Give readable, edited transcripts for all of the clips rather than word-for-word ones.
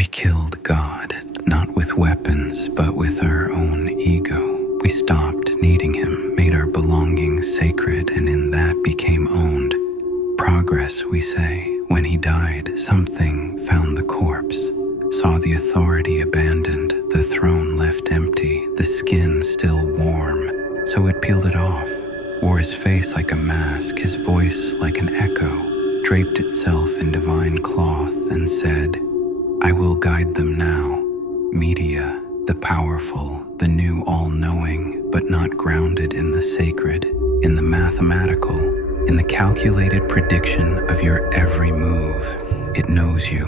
We killed God, not with weapons, but with our own ego. We stopped needing him, made our belongings sacred, and in that became owned. Progress, we say. When he died, something found the corpse, saw the authority abandoned, the throne left empty, the skin still warm. So it peeled it off, wore his face like a mask, his voice like an echo, draped itself in divine cloth and said, I will guide them now. Media, the powerful, the new all-knowing, but not grounded in the sacred, in the mathematical, in the calculated prediction of your every move. It knows you,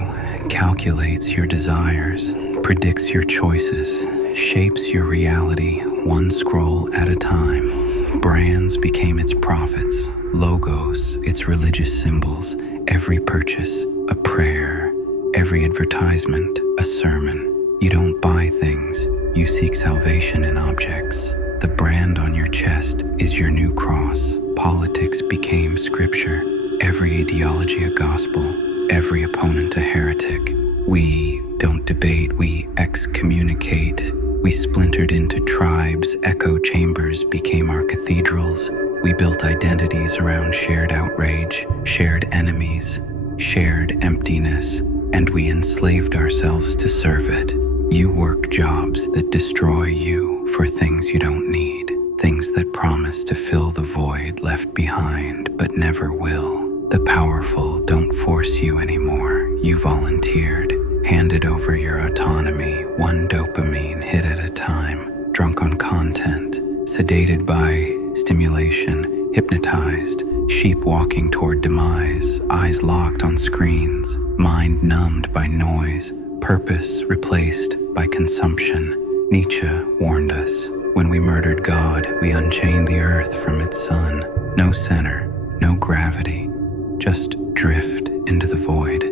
calculates your desires, predicts your choices, shapes your reality one scroll at a time. Brands became its prophets, logos, its religious symbols, every purchase, a prayer, every advertisement, a sermon. You don't buy things, you seek salvation in objects. The brand on your chest is your new cross. Politics became scripture, every ideology a gospel, every opponent a heretic. We don't debate, we excommunicate. We splintered into tribes, echo chambers became our cathedrals. We built identities around shared outrage, shared enemies, shared emptiness, and we enslaved ourselves to serve it. You work jobs that destroy you for things you don't need, things that promise to fill the void left behind but never will. The powerful don't force you anymore. You volunteered, handed over your autonomy, one dopamine hit at a time, drunk on content, sedated by stimulation, hypnotized, sheep walking toward demise, eyes locked on screens, mind numbed by noise, purpose replaced by consumption. Nietzsche warned us, when we murdered God, we unchained the earth from its sun. No center, no gravity, just drift into the void.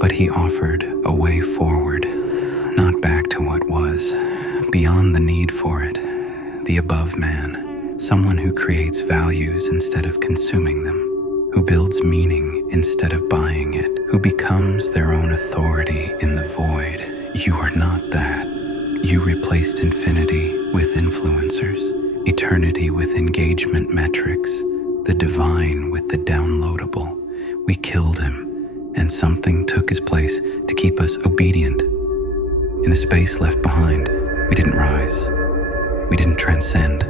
But he offered a way forward, not back to what was, beyond the need for it, the above man, someone who creates values instead of consuming them, who builds meaning instead of buying it, who becomes their own authority in the void. You are not that. You replaced infinity with influencers, eternity with engagement metrics, the divine with the downloadable. We killed him, and something took his place to keep us obedient. In the space left behind, we didn't rise. We didn't transcend.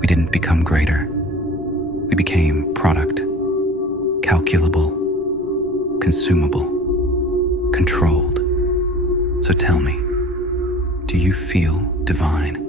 We didn't become greater. We became product, calculable, consumable, controlled. So tell me, do you feel divine?